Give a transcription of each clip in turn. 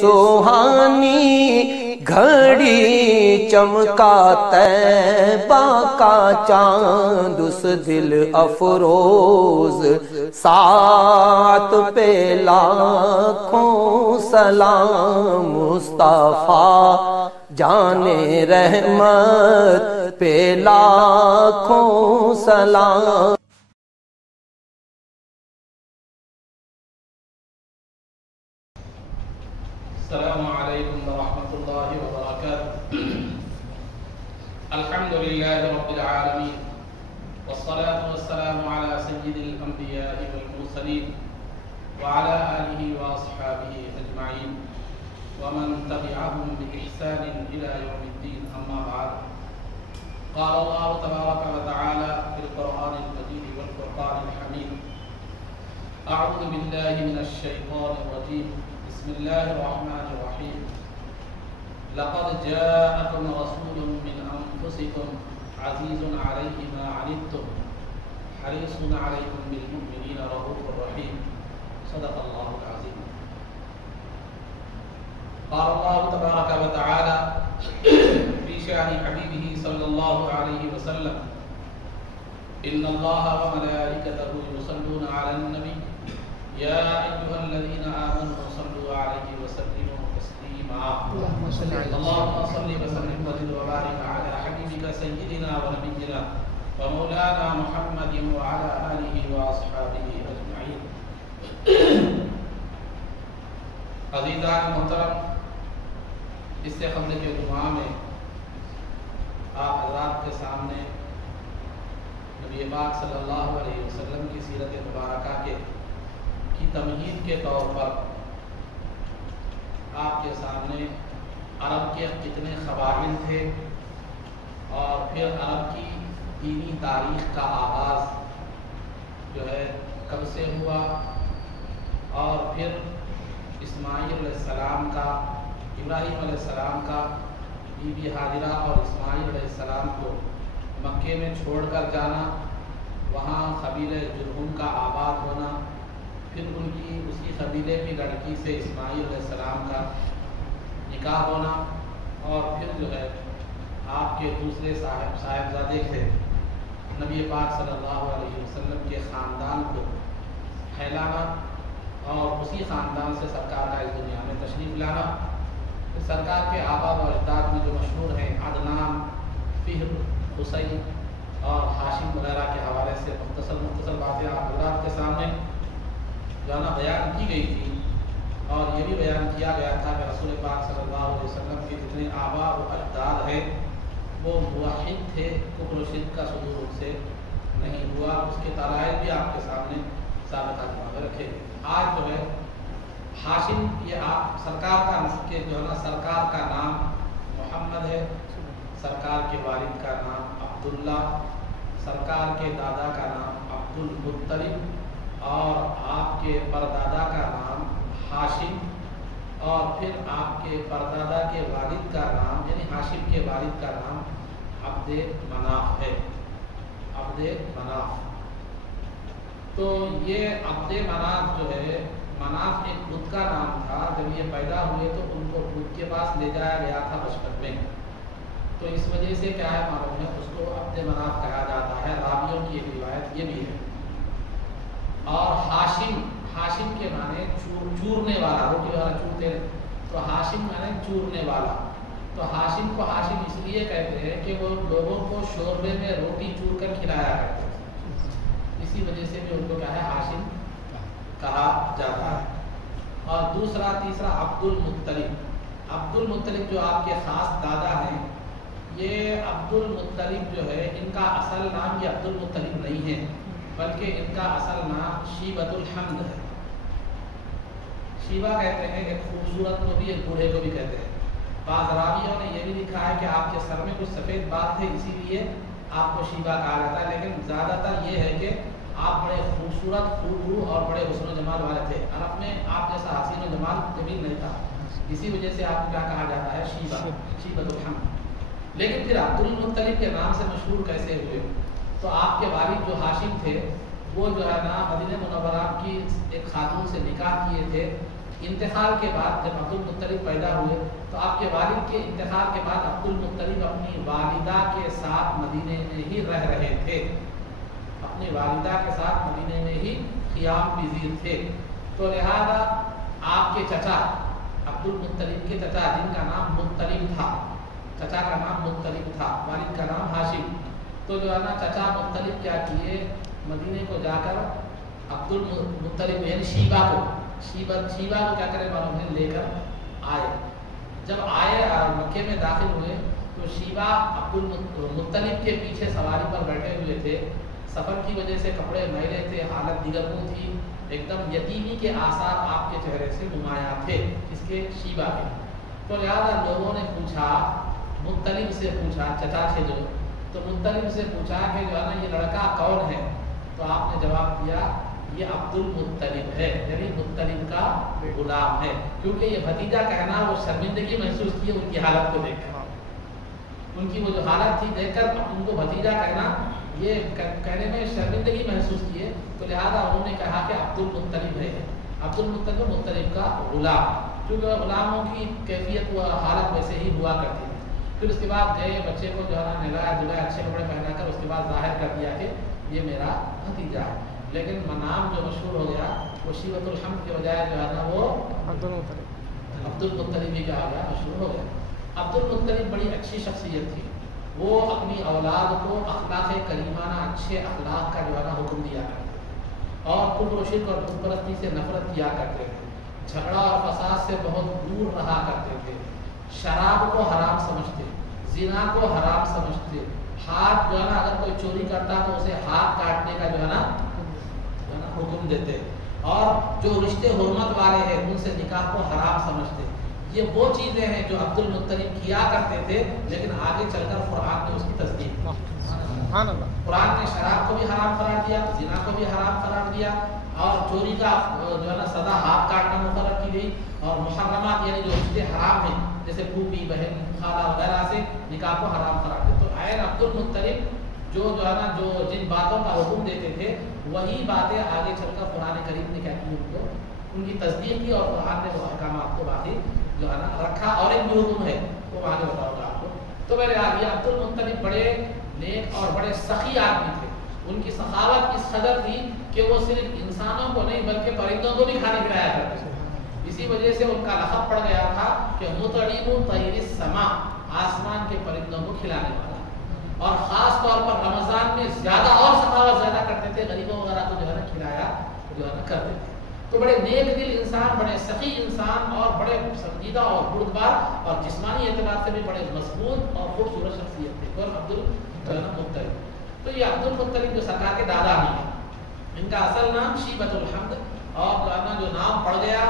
سہانی گھڑی چمکا طیبہ کا چاند اس دل افروز ساعت پہ لاکھوں سلام مصطفیٰ جانے رحمت پہ لاکھوں سلام. السلام علیکم ورحمۃ اللہ وبرکاتہ. الحمد للہ رب العالمین والصلاة والسلام على سید الانبیاء والمرسلین وعلى آلہ واصحابہ اجمعین ومن تبعهم بإحسان إلى يوم الدين. أما بعد، قال الله تبارك وتعالى في القرآن المجيد والفرقان الحميد: أعوذ بالله من الشيطان الرجيم، بسم الله الرحمن الرحيم. لقد جاءكم رسول من أنفسكم عزيز عليه ما عنتم حريص عليكم بالمؤمنين رؤوف رحيم. صدق الله العظيم. قال الله تبارك وتعالى في شأن حبيبه صلى الله عليه وسلم: إن الله وملائكته يصلون على النبي يا أيها الذين آمنوا صلوا عليه وسلموا تسليما. اللهم صل وسلم وبارك على حبيبك سيدنا ونبينا ومولانا محمد وعلى آله وأصحابه أجمعين. عزیزان محترم، اس سے قبل کے جمعہ میں آپ حضرات کے سامنے نبی پاک صلی اللہ علیہ وسلم کی سیرت مبارکہ کی تمہید کے طور پر آپ کے سامنے عرب کے کتنے قبائل تھے اور پھر عرب کی دینی تاریخ کا آغاز جو ہے کب سے ہوا، اور پھر اسماعیل علیہ السلام کا، ابراہیم علیہ السلام کا بی بی ہاجرہ اور اسماعیل علیہ السلام کو مکے میں چھوڑ کر جانا، وہاں قبیلہ جرہم کا آباد ہونا، پھر ان کی اسی قبیلے کی لڑکی سے اسماعیل علیہ السلام کا نکاح ہونا، اور پھر جو ہے آپ کے دوسرے صاحبزادے تھے نبی پاک صلی اللہ علیہ وسلم کے خاندان کو پھیلانا، اور اسی خاندان سے سرکار کا اس دنیا میں تشریف لانا. سرکار کے آبا و اجداد میں جو مشہور ہیں عدنان، فہر، حسین اور ہاشم وغیرہ کے حوالے سے مختصر باتیں آپ حضرات کے سامنے جانا بیان کی گئی تھی، اور یہ بھی بیان کیا گیا تھا کہ رسول پاک صلی اللہ علیہ وسلم کے جتنے آبا و اجداد ہیں وہ موحد تھے، کفر و شرک کا صدور ان سے نہیں ہوا. اس کے دلائل بھی آپ کے سامنے سابقہ جمع میں رکھے. آج جو ہے ہاشم، یہ آپ سرکار کا جو ہے نا، سرکار کا نام محمد ہے، سرکار کے والد کا نام عبداللہ، سرکار کے دادا کا نام عبد المطلب، اور آپ کے پردادا کا نام ہاشم، اور پھر آپ کے پردادا کے والد کا نام یعنی ہاشم کے والد کا نام عبد مناف ہے. عبد مناف، تو یہ عبد مناف جو ہے، مناف ایک بت کا نام تھا. جب یہ پیدا ہوئے تو ان کو بت کے پاس لے جایا گیا تھا بچپن میں، تو اس وجہ سے کیا ہے معلوم ہے اس کو عبد مناف کہا جاتا ہے. راویوں کی ایک روایت یہ بھی ہے. اور ہاشم، ہاشم کے معنی چورنے والا، روٹی والا چورتے ہیں تو ہاشم معنی چورنے والا. تو ہاشم کو ہاشم اس لیے کہتے ہیں کہ وہ لوگوں کو شوربے میں روٹی چور کر کھلایا کرتے ہیں، اسی وجہ سے بھی ان کو کیا ہے ہاشم کہا جاتا ہے. اور تیسرا عبد المطلب. عبد المطلب جو آپ کے خاص دادا ہیں، یہ عبد المطلب جو ہے ان کا اصل نام یہ عبد المطلب نہیں ہے، بلکہ ان کا اصل نام شیبۃ الحمد ہے. شیبہ کہتے ہیں ایک خوبصورت کو بھی، ایک بوڑھے کو بھی کہتے ہیں. بعض راویوں نے یہ بھی لکھا ہے کہ آپ کے سر میں کچھ سفید بات تھے اسی لیے آپ کو شیبہ کہا جاتا ہے، لیکن زیادہ تر یہ ہے کہ آپ بڑے خوبصورت، خوبرو اور بڑے حسن و جمال والے تھے. عرب میں آپ جیسا حسین و جمال جمیل نہیں تھا، اسی وجہ سے آپ کو کیا کہا جاتا ہے شیبہ، شیبۃ الحمد. لیکن پھر عبد المطلب کے نام سے مشہور کیسے ہوئے؟ تو آپ کے والد جو ہاشم تھے وہ جو ہے نا مدینہ منورہ کی ایک خاتون سے نکاح کیے تھے، انتقال کے بعد جب عبد المطلب پیدا ہوئے تو آپ کے والد کے انتقال کے بعد عبد المطلب اپنی والدہ کے ساتھ مدینے میں ہی رہ رہے تھے، اپنی والدہ کے ساتھ مدینے میں ہی قیام پذیر تھے. تو لہذا آپ کے چچا عبد المطلب کے چچا جن کا نام مطلب تھا، چچا کا نام مطلب تھا، والد کا نام ہاشم، تو جو ہے نا چچا مطلب کیا کیے، مدینے کو جا کر عبد المطلب یعنی شیبہ کو کیا کرے معلوم ہے لے کر آئے. جب آئے مکے میں داخل ہوئے تو شیبہ عبد المطلب کے پیچھے سواری پر بیٹھے ہوئے تھے. سفر کی وجہ سے کپڑے میلے تھے، حالت دیگرگوں تھی، ایک دم یتیمی کے آثار آپ کے چہرے سے نمایاں تھے، اس کے شیبہ کے. تو لہٰذا لوگوں نے پوچھا، مطلب سے پوچھا، چچا تھے جو، تو مطلب سے پوچھا کہ جو ہے نا یہ لڑکا کون ہے؟ تو آپ نے جواب دیا یہ عبد المطلب ہے، یعنی مطلب کا غلام ہے. کیونکہ یہ بھتیجا کہنا وہ شرمندگی محسوس کی ان کی حالت کو دیکھ کر، ان کی وہ جو حالت تھی دیکھ کر ان کو بھتیجا کہنا یہ کہنے میں شرمندگی محسوس کیے. تو لہٰذا انہوں نے کہا کہ عبد المطلب ہے، عبد المطلب مطلب کا غلام، کیونکہ غلاموں کی کیفیت و حالت ویسے ہی ہوا کرتی ہے. پھر اس کے بعد گئے بچے کو جو ہے نا نہلایا دھلایا، اچھے کپڑے پہنا کر اس کے بعد ظاہر کر دیا کہ یہ میرا بھتیجا ہے. لیکن نام جو مشہور ہو گیا وہ شیبۃ الحمد کے بجائے جو ہے نا وہ عبد المطلب ہی کہا گیا، مشہور ہو گیا. عبد المطلب بڑی اچھی شخصیت تھی، وہ اپنی اولاد کو اخلاق کریمانہ اچھے اخلاق کا جو ہے نا حکم دیا کرتے تھے، اور کفر و شرک اور بت پرستی سے نفرت کیا کرتے تھے، جھگڑا اور فساد سے بہت دور رہا کرتے تھے، شراب کو حرام سمجھتے، زنا کو حرام سمجھتے، ہاتھ جو ہے نا اگر کوئی چوری کرتا تو اسے ہاتھ کاٹنے کا جو ہے نا حکم دیتے، اور جو رشتے حرمت والے ہیں ان سے نکاح کو حرام سمجھتے. یہ وہ چیزیں ہیں جو عبد المطلب کیا کرتے تھے، لیکن آگے چل کر قرآن نے اس کی تصدیق، قرآن نے شراب کو بھی حرام قرار دیا، زنا کو بھی حرام قرار دیا، اور چوری کا جو ہے نا سزا ہاتھ کاٹنا مقرر کی گئی، اور محرمات یعنی جو رشتے حرام ہیں جیسے پھوپھی بہن خالہ وغیرہ سے نکاح کو حرام قرار دیا. تو عین عبد المطلب جو ہے نا جو جن باتوں کا حکم دیتے تھے وہی باتیں آگے چل کر قرآن کریم نے کیا کی، ان کو ان کی تصدیق کی، اور قرآن نے وہ احکامات کو باقی جو ہے نا رکھا. اور ایک جو حکم ہے وہ آگے بتاؤں گا آپ کو. تو میرے یہ عبد المطلب بڑے نیک اور بڑے سخی آدمی تھے. ان کی سخاوت اس قدر تھی کہ وہ صرف انسانوں کو نہیں بلکہ پرندوں کو بھی کھانے کھلایا کرتے تھے. اسی وجہ سے ان کا لقب پڑ گیا تھا کہ مطعم طیر السما، آسمان کے پرندوں کو کھلانے والا. اور خاص طور پر رمضان میں زیادہ اور سخاوت زیادہ کرتے تھے، غریبوں وغیرہ کو جو ہے نا کھلایا جو ہے نا کرتے تھے. تو بڑے نیک دل انسان، بڑے سخی انسان، اور بڑے سنجیدہ اور بردبار، اور جسمانی اعتبار سے بھی بڑے مضبوط اور خوبصورت شخصیت تھے. اور عبد المطلب، تو یہ عبد المطلب جو سرکار کے دادا ہیں، ان کا اصل نام شیبۃ الحمد، اور جو نام پڑ گیا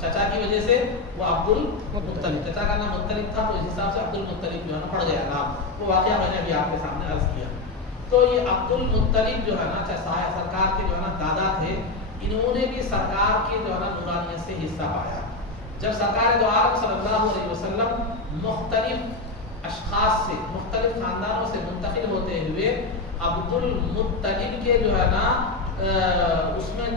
چچا کی وجہ سے وہ عبد المطلب، چچا کا نام مطلب تھا تو اس حساب سے عبد المطلب جو ہے نا پڑ گیا نام. وہ واقعہ میں نے ابھی آپ کے سامنے عرض کیا. تو یہ عبد المطلب جو ہے نا سرکار کے جو ہے نا دادا تھے، انہوں نے بھی سرکار کے جو ہے نا نورانیت سے حصہ پایا. جب سرکار دو عالم صلی اللہ علیہ وسلم مختلف اشخاص سے، مختلف خاندانوں سے منتقل ہوتے ہوئے عبد المطلب کے جو ہے نا اس میں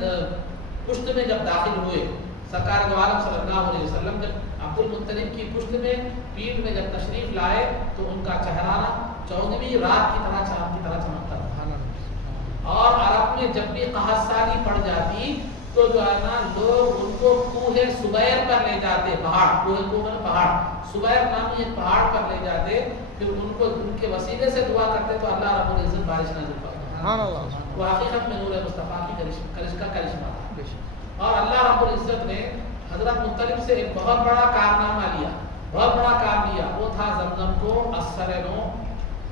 پشت میں جب داخل ہوئے، سرکار دو عالم صلی اللہ علیہ وسلم جب عبد المطلب کی پشت میں پیٹھ میں جب تشریف لائے تو ان کا چہرہ 14ویں رات کی طرح چاند کی طرح چمکتا تھا. اور عرب میں جب بھی قحط سالی پڑ جاتی تو جو ہے نا لوگ ان کو کوہ سبیر پر لے جاتے، پہاڑ سبیر نامی ایک پہاڑ پر لے جاتے، پھر ان کو ان کے وسیلے سے دعا کرتے تو اللہ رب العزت بارش نازل فرماتا. وہ حقیقت میں نور مصطفیٰ کی کرشمہ تھا. اور اللہ رب العزت نے حضرت مطلب سے ایک بہت بڑا کارنامہ لیا، بہت بڑا کام لیا. وہ تھا زمزم کو اثر نو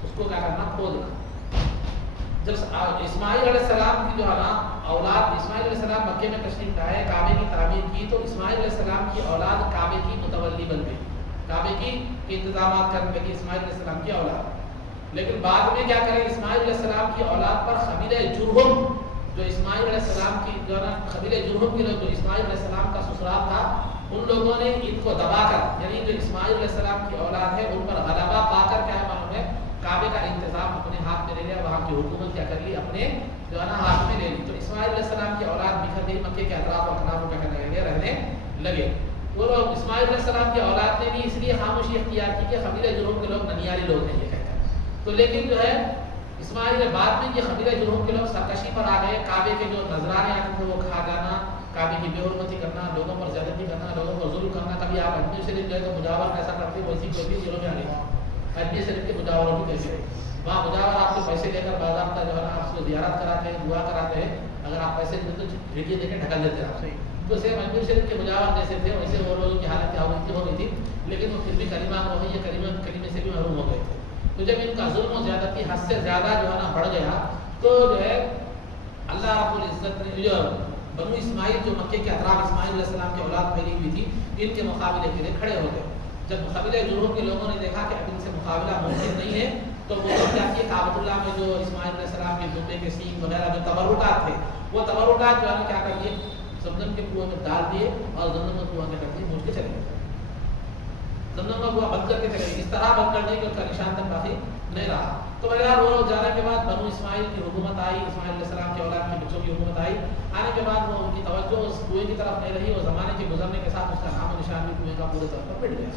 اس کو کیا کرنا، کھودنا. جب اسماعیل علیہ السلام کی جو ہے نا اولاد، اسماعیل علیہ السلام مکے میں تشریف لائے، کعبے کی تعمیر کی، تو اسماعیل علیہ السلام کی اولاد کعبے کی متولی بن گئی، کعبے کی انتظامات کرنے لگی اسماعیل علیہ السلام کی اولاد. لیکن بعد میں کیا کریں، اسماعیل علیہ السلام کی اولاد پر قبیلہ جرہم، جو اسماعیل علیہ السلام کی جو ہے نا قبیلہ جرہم کے لوگ، جو اسماعیل علیہ السلام کا سسرال تھا، ان لوگوں نے ان کو دبا کر، یعنی جو اسماعیل علیہ السلام کی اولاد ہے ان پر غلبہ پا کر کیا معلوم ہے، کعبے کا انتظام اپنے ہاتھ میں لے لیا، وہاں کی حکومت کیا کر لی، اپنے جو ہے نا ہاتھ میں لے لی. تو اسماعیل علیہ السلام کی اولاد بکھر گئی، مکے کے اطراف و اکناف میں رہنے لگے. وہ لوگ اسماعیل علیہ السلام کی اولاد نے بھی اس لیے خاموشی اختیار کی کہ قبیلہ جرہم کے لوگ ننیالی لوگ ہیں یہ کہتے ہیں. تو لیکن جو ہے اسماعیل بعد میں یہ قبیلہ جرہم کے لوگ سرکشی پر آ گئے. کعبے کے جو نذرانے آتے تھے وہ کھا جانا, کعبے کی بے حرمتی کرنا, لوگوں پر زیادتی کرنا, لوگوں پر ظلم کرنا. کبھی آپ اجمیر شریف گئے تو مجاور ایسا کرتے ویسی کوئی بھی ضرور میں آ گئی. اجمیر شریف کے مجاوروں کی کیسے وہاں مجاور آپ کو پیسے لے کر بازار کا جو ہے نا آپ کو زیارت کراتے ہیں, دعا کراتے ہیں. اگر آپ پیسے دیں تو بھیڑیے دے کے ڈھکل دیتے ہیں آپ. تو سیم اجمیر شریف کے مجاور جیسے تھے ویسے وہ لوگوں کی حالت کیا ہو گئی تھی, لیکن وہ پھر بھی کلمہ وہی یہ کلمے سے بھی محروم ہو گئے تھے. تو جب ان کا ظلم و زیادتی حد سے زیادہ جو ہے نا بڑھ گیا تو جو ہے اللہ رب العزت نے جو بنو اسماعیل جو مکے کے اطراف اسماعیل علیہ السلام کی اولاد پھیلی ہوئی تھی ان کے مقابلے کے لیے کھڑے ہو گئے. جب قبیلہ جرہم کے لوگوں نے دیکھا کہ اب ان سے مقابلہ ممکن نہیں ہے تو وہ کیا کیے, کعبۃ اللہ میں جو اسماعیل علیہ السلام کے دمبے کے سینگ وغیرہ جو تبرکات تھے وہ تبرکات جو ہے نا کیا کریے زمزم کے کنویں میں ڈال دیے اور زمزم کا کنواں کیا کرتے موڑ کے چلے گئے. زمزم کا کنواں بند کر کے چلے گئے. اس طرح بند کر دیں کہ اس کا نشان تک باقی نہیں رہا. تو بہرحال وہ لوگ جانے کے بعد بنو اسماعیل کی حکومت آئی, اسماعیل علیہ السلام کے اولاد میں بچوں کی حکومت آئی. آنے کے بعد وہ ان کی توجہ اس کنویں کی طرف نہیں رہی. وہ زمانے کے گزرنے کے ساتھ اس کا نام و نشان بھی کنویں کا پورے طور پر مٹ گیا.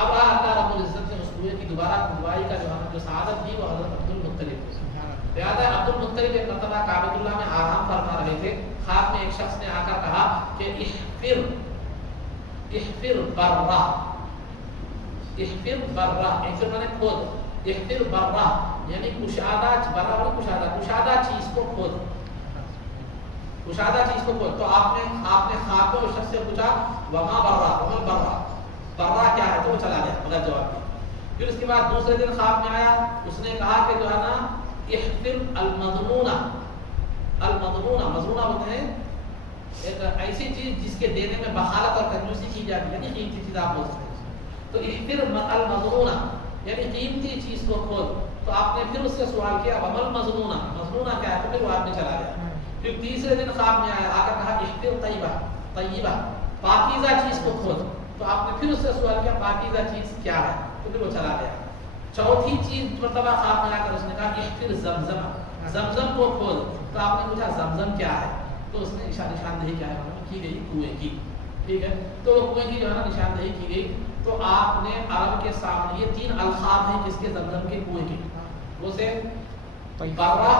اب اللہ رب العزت نے اس کنویں کی دوبارہ کھدوائی کا جو سعادت دی وہ حضرت عبد المطلب کو. لہٰذا عبد المطلب ایک مرتبہ کعبۃ اللہ میں آرام فرما رہے تھے. خواب میں ایک شخص نے آ کر کہا کہ احفر برا, احفر برا, احفر مانے کھود, احفر برا یعنی کشادہ برا اور کشادہ چیز کو کھود, کشادہ چیز کو کھود. تو آپ نے خواب میں اس شخص سے پوچھا وما برا, وما برا, برا کیا ہے, تو وہ چلا گیا, غلط جواب دیا. پھر اس کے بعد دوسرے دن خواب میں آیا, اس نے کہا کہ جو ہے نا احفر المضمونہ, المضمونہ مضمونہ ہوتے ہیں ایک ایسی چیز جس کے دینے میں بخالت اور کنجوسی کی جاتی ہے, یعنی قیمتی چیز آپ بول سکتے ہیں. تو احفر المضمونہ یعنی قیمتی چیز کو کھود. تو آپ نے پھر اس سے سوال کیا ومل مضمونہ, مضمونہ کیا ہے, تو پھر وہ آدمی چلا گیا. پھر تیسرے دن خواب میں آیا, آ کر کہا احفر طیبہ, طیبہ پاکیزہ چیز کو کھود. تو آپ نے پھر اس سے سوال کیا پاکیزہ چیز کیا ہے, تو پھر وہ چلا گیا. چوتھی چیز مرتبہ خواب میں آ کر اس نے کہا احفر زمزم, زمزم کو کھود. تو آپ نے پوچھا زمزم کیا ہے, تو اس نے نشاندہی کیا ہے کی گئی کنویں کی. ٹھیک ہے, تو کنویں کی جو ہے نا نشاندہی کی گئی. تو آپ نے عرب کے سامنے یہ تین الفاظ ہیں جس کے زمزم کے کنویں کے, وہ سے برا,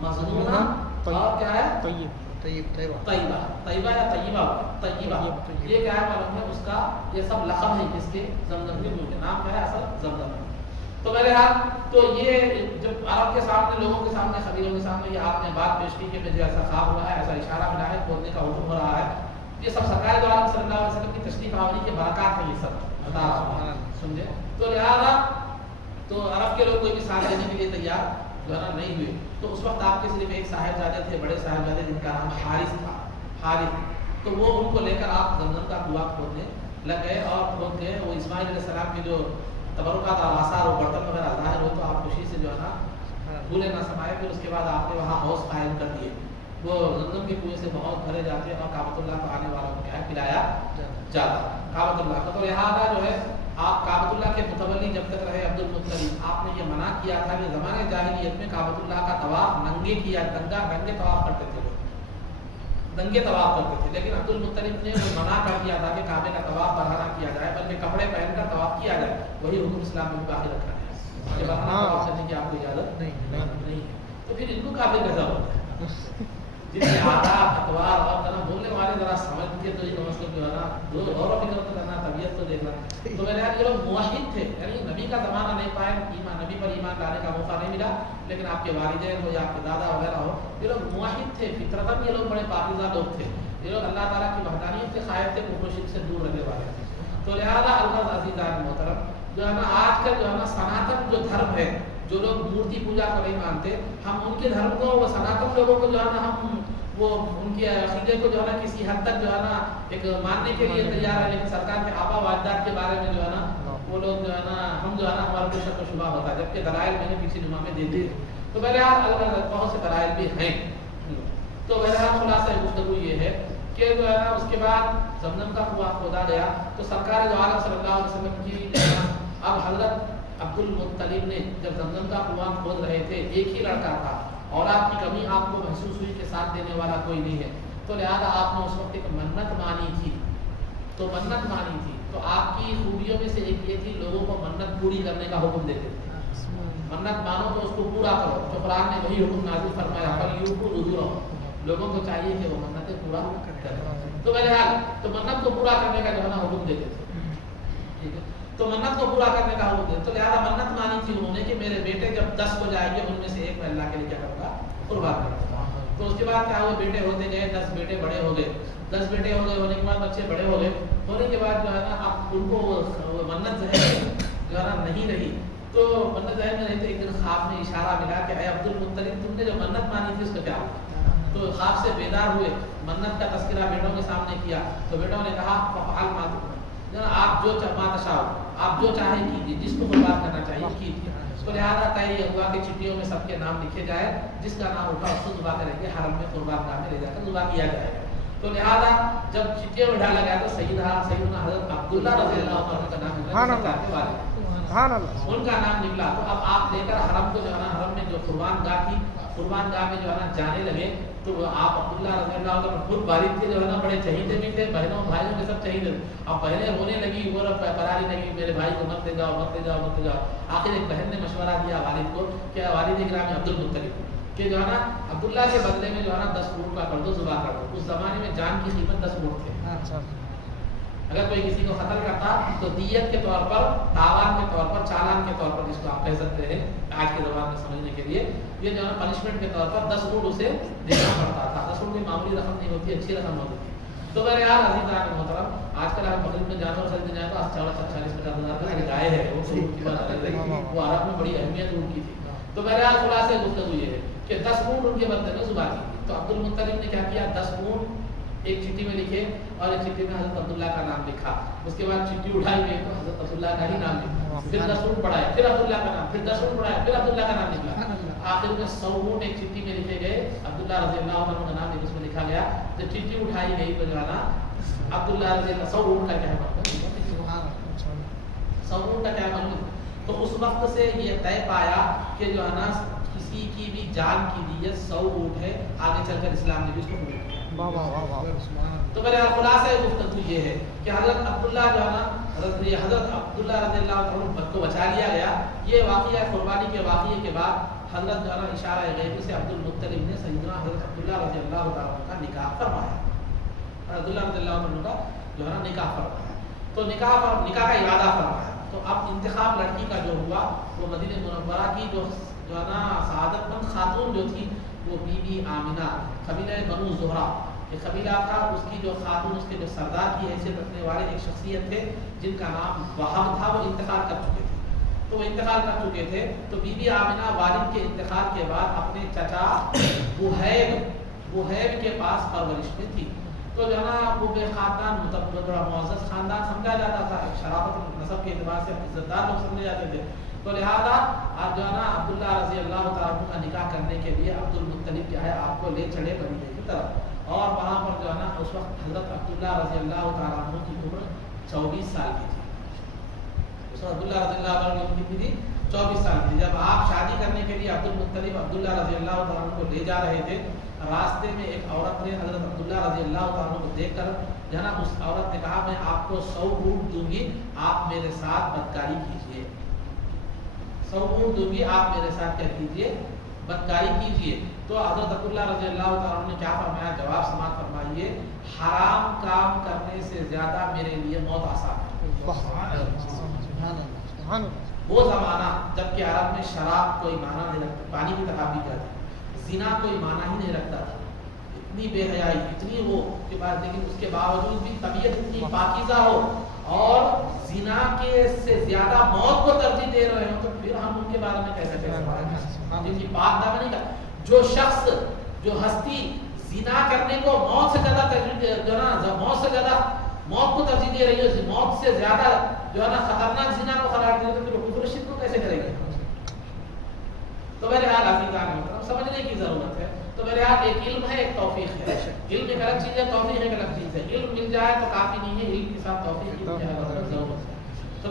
مضمونہ اور کیا ہے طیبہ, طیبہ یا طیبہ, طیبہ یہ کیا ہے معلوم ہے اس کا, یہ سب لقب ہے جس کے زمزم کے کنویں کے نام کیا ہے اصل زمزم ہے. تو بہرحال تو یہ جب عرب کے سامنے, لوگوں کے سامنے, قبیلوں کے سامنے یہ آپ نے بات پیش کی کہ مجھے ایسا خواب ہوا ہے, ایسا اشارہ ملا ہے, کھولنے کا حکم ہو رہا ہے. یہ سب سرکار دو عالم صلی اللہ علیہ وسلم کی تشریف آوری کے برکات ہیں, یہ سب بتا رہا ہوں, سمجھے. تو لہٰذا تو عرب کے لوگ کوئی بھی ساتھ دینے کے لیے تیار جو ہے نا نہیں ہوئے. تو اس وقت آپ کے صرف ایک صاحبزادے تھے, بڑے صاحبزادے جن کا نام حارث تھا, حارث. تو وہ ان کو لے کر آپ زمزم کا کنواں کھودنے لگ گئے اور کھود گئے. وہ اسماعیل علیہ السلام کے جو تبرکات اور آثار و برتن وغیرہ ظاہر ہو تو آپ خوشی سے جو ہے نا بھولے نہ سمائے. پھر اس کے بعد آپ نے وہاں حوض قائم کر دیے. وہ زمزم کے کنویں سے بہت بھرے جاتے اور کعبۃ اللہ کو آنے والوں کو کیا ہے پلایا جاتا کعبۃ اللہ کا. تو لہٰذا جو ہے آپ کعبۃ اللہ کے متولی جب تک رہے عبد المطلب, آپ نے یہ منع کیا تھا کہ زمانے جاہلیت میں کعبۃ اللہ کا طواف ننگے کیا, ننگے طواف کرتے تھے لوگ, ننگے طواف کرتے تھے. لیکن عبد المطلب نے وہ منع کر دیا تھا کہ کعبے کا طواف برہنہ کیا جائے, بلکہ کپڑے پہن کر طواف کیا جائے. وہی حکم اسلام میں باقی رکھا ہے, برہنہ طواف کرنے کی آپ کو اجازت نہیں ہے. تو پھر ان کو کافی غضب ہوتا ہے. جن کے آداب اتوار اور ذرا بولنے والے ذرا سمجھ کے تو یہ مطلب جو ہے نا دو غور و فکر کرنا, طبیعت تو دیکھنا. تو میرے یار یہ لوگ موحد تھے, یعنی نبی کا زمانہ نہیں پائے, ایمان نبی پر ایمان لانے کا موقع نہیں ملا, لیکن آپ کے والدین ہو یا آپ کے دادا وغیرہ ہو, یہ لوگ موحد تھے, فطرتاً یہ لوگ بڑے پاکیزہ لوگ تھے. یہ لوگ اللہ تعالیٰ کی وحدانیت کے قائل تھے, کفر و شرک سے دور رہنے والے تھے. تو لہٰذا الفاظ عزیزان محترم جو ہے نا آج کل جو ہے نا سناتن جو دھرم ہے, جو لوگ مورتی پوجا کو نہیں مانتے, ہم ان کے دھرم کو, وہ سناتن لوگوں کو جو ہے نا ہم وہ ان کے عقیدے کو جو ہے نا کسی حد تک جو ہے نا ایک ماننے کے لیے تیار ہے, لیکن سرکار کے آبا و اجداد کے بارے میں جو ہے نا وہ لوگ جو ہے نا ہم جو ہے نا ہمارا کوئی شک و شبہ ہوتا ہے, جبکہ دلائل میں نے پیچھے جمعہ میں دے دیے. تو بہرحال بہت سے دلائل بھی ہیں. تو بہرحال خلاصہ گفتگو یہ ہے کہ جو ہے نا اس کے بعد زمزم کا کنواں کھودا گیا. تو سرکار دو عالم صلی اللہ علیہ وسلم کی اب حضرت عبد المطلب نے جب زمزم کا کنواں کھود رہے تھے, ایک ہی لڑکا تھا, اولاد کی کمی آپ کو محسوس ہوئی کہ ساتھ دینے والا کوئی نہیں ہے. تو لہٰذا آپ نے اس وقت ایک منت مانی تھی, تو منت مانی تھی. تو آپ کی خوبیوں میں سے ایک یہ تھی لوگوں کو منت پوری کرنے کا حکم دیتے تھے. منت مانو تو اس کو پورا کرو. جو قرآن نے وہی حکم نازل فرمایا فَلْيُوفُوا نُذُورَهُمْ. لوگوں کو چاہیے کہ وہ منتیں پورا کریں. تو بہرحال تو منت کو پورا کرنے کا جو ہے نا حکم دیتے تھے. ٹھیک ہے. تو منت کو پورا کرنے کا حکم دیتے. تو لہٰذا منت مانی تھی انہوں نے کہ میرے بیٹے جب 10 ہو جائیں گے ان میں سے ایک میں اللہ کے لیے کیا کروں گا قربان کروں گا. تو اس کے بعد کیا ہوئے بیٹے ہوتے گئے. 10 بیٹے بڑے ہو گئے. 10 بیٹے ہو گئے ہونے کے بعد بچے بڑے ہو گئے. ہونے کے بعد جو ہے نا اب ان کو منت ذہن جو ہے نا نہیں رہی. تو منت ذہن میں رہی. تو ایک دن خواب میں اشارہ ملا کہ اے عبد المطلب تم نے جو منت مانی تھی اس کا کیا ہوگا. تو خواب سے بیدار ہوئے. منت کا تذکرہ بیٹوں کے سامنے کیا. تو بیٹوں نے کہا فعل ما تشاء. آپ جو آپ جو چاہیں کیجیے. جس کو قربان کرنا چاہیے کیجیے. تو لہٰذا طے یہ ہوا کہ چٹھیوں میں سب کے نام لکھے جائے. جس کا نام اٹھا اس کو ذبح کریں گے. حرم میں قربان گاہ میں لے جا کر ذبح کیا جائے گا. تو لہٰذا جب چٹھیوں میں ڈالا گیا تو سیدنا حضرت عبداللہ رضی اللہ عنہ کا نام نکلا. ان کا نام نکلا. تو اب آپ لے کر حرم کو جو ہے نا حرم میں جو قربان گاہ تھی قربان گاہ میں جو ہے نا جانے لگے. تو آپ عبداللہ رضی اللہ عنہ خود والد کے جو ہے نا بڑے چہیتے بھی تھے. بہنوں بھائیوں کے سب چہیتے تھے. اب بہنیں رونے لگی وہ پراری لگی میرے بھائی کو مت لے جاؤ مت لے جاؤ مت لے جاؤ. آخر ایک بہن نے مشورہ دیا والد کو کہ والد گرامی عبد المطلب کہ جو ہے نا عبداللہ کے بدلے میں جو ہے نا 10 اونٹ کا کر دو ذبح کر دو. اس زمانے میں جان کی قیمت 10 اونٹ تھے. اگر کوئی کسی کو قتل کرتا تو دیت کے طور پر تاوان کے طور پر چالان کے طور پر جس کو آپ کہہ سکتے ہیں آج کے زبان میں سمجھنے کے لیے یہ جو ہے نا پنشمنٹ کے طور پر 10 اونٹ اسے دینا پڑتا تھا. 10 اونٹ کوئی معمولی رقم نہیں ہوتی. اچھی رقم ہوتی تھی. تو بہرحال عزیزان محترم آج کل آپ بقرعید میں جانور خریدنے جائیں تو 40-50 کا گائے ہے وہ عرب میں بڑی اہمیت اونٹ کی تھی. تو بہرحال خلاصے گفتگو یہ ہے کہ 10 اونٹ ان کے بدلے میں ذبح کی تھی. تو عبد المطلب نے کیا کیا 10 اونٹ ایک چٹھی میں لکھے اور ایک چٹھی میں حضرت عبداللہ کا نام لکھا. اس کے بعد چٹھی اٹھائی گئی تو حضرت عبداللہ کا ہی نام لکھا. پھر 10 اونٹ پڑھائے پھر عبداللہ کا نام پھر 10 اونٹ پڑھائے پھر عبداللہ کا نام نکلا. آخر میں 100 اونٹ ایک چٹھی میں لکھے گئے. عبداللہ رضی اللہ عنہ کا نام اس میں لکھا گیا. تو چٹھی اٹھائی گئی تو جو ہے نا عبداللہ رضی اللہ 100 اونٹ کا کیا مطلب 100 اونٹ کا کیا مطلب. تو اس وقت سے یہ طے پایا کہ جو ہے نا کسی کی بھی جان کی دیت 100 اونٹ ہے. آگے چل کر اسلام نے بھی اس کو قبول کیا. تو میرے خلاصہ گفتگو یہ ہے کہ حضرت عبداللہ جو ہے نا حضرت عبداللہ رضی اللہ عنہ کو بچا لیا گیا. یہ واقعہ قربانی کے واقعے کے بعد حضرت جو ہے نا اشارہ غیبی سے عبد المطلب نے سیدنا حضرت عبداللہ رضی اللہ عنہ کا نکاح فرمایا. عبداللہ رضی اللہ عنہ کا جو ہے نا نکاح فرمایا. تو نکاح کا ارادہ فرمایا. تو اب انتخاب لڑکی کا جو ہوا وہ مدینہ منورہ کی جو ہے نا سعادت مند خاتون جو تھی وہ بی بی آمنہ قبیلہ بنو زہرہ ایک قبیلہ تھا. اس کی جو خاتون اس کے جو سردار کی حیثیت رکھنے والے ایک شخصیت تھے جن کا نام وہب تھا. وہ انتقال کر چکے تھے. تو وہ انتقال کر چکے تھے. تو بی بی آمنہ والد کے انتقال کے بعد اپنے چچا وہیب کے پاس پرورش میں تھی. تو جو ہے نا وہ بے خاندان بڑا معزز خاندان سمجھا جاتا تھا. ایک شرافت نسب کے اعتبار سے عزت دار لوگ سمجھے جاتے تھے. تو لہٰذا آپ جو ہے نا عبداللہ رضی اللہ تعالیٰ عنہ کا نکاح کرنے کے لیے عبد المطلب کیا ہے آپ کو لے چلے مدینے کی طرف. اور وہاں پر جو ہے نا اس وقت حضرت عبداللہ رضی اللہ تعالیٰ عنہ کی عمر 24 سال کی تھی. اس وقت عبداللہ رضی اللہ عنہ کی عمر کتنی تھی 24 سال کی. جب آپ شادی کرنے کے لیے عبد المطلب عبداللہ رضی اللہ تعالیٰ عنہ کو لے جا رہے تھے راستے میں ایک عورت نے حضرت عبداللہ رضی اللہ تعالیٰ عنہ کو دیکھ کر جو ہے نا اس عورت نے کہا میں آپ کو 100 اونٹ دوں گی آپ میرے ساتھ بدکاری کیجیے. 100 اونٹ دوں گی آپ میرے ساتھ کیا کیجیے بدکاری کیجیے. تو حضرت عبداللہ رضی اللہ تعالیٰ عنہ نے کیا فرمایا جواب سماعت فرمائیے حرام کام کرنے سے زیادہ میرے لیے موت آسان ہے. وہ زمانہ جب کہ عرب میں شراب کوئی معنی نہیں رکھتا پانی کی طرح پی جاتی. زنا کوئی معنی ہی نہیں رکھتا تھا. اتنی بے حیائی اتنی وہ کے بعد لیکن اس کے باوجود بھی طبیعت اتنی پاکیزہ ہو اور زنا کے سے زیادہ موت کو ترجیح دے رہے ہوں تو پھر ہم ان کے بارے میں کیسے کہہ سکتے ہیں جن کی پاک دامنی نہیں کا جو شخص جو ہستی زنا کرنے کو موت سے زیادہ ترجیح جو ہے نا موت سے زیادہ موت کو ترجیح دے رہی ہے موت سے زیادہ جو ہے نا خطرناک زنا کو قرار دے رہی ہے تو کفر شرک کو کیسے کرے گی. تو بہرحال عزیزان سمجھنے کی ضرورت ہے. تو بہرحال ایک علم ہے ایک توفیق ہے. علم ایک الگ چیز ہے توفیق ایک الگ چیز ہے. علم مل جائے تو کافی نہیں ہے علم کے ساتھ توفیق کی ضرورت ہے. تو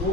2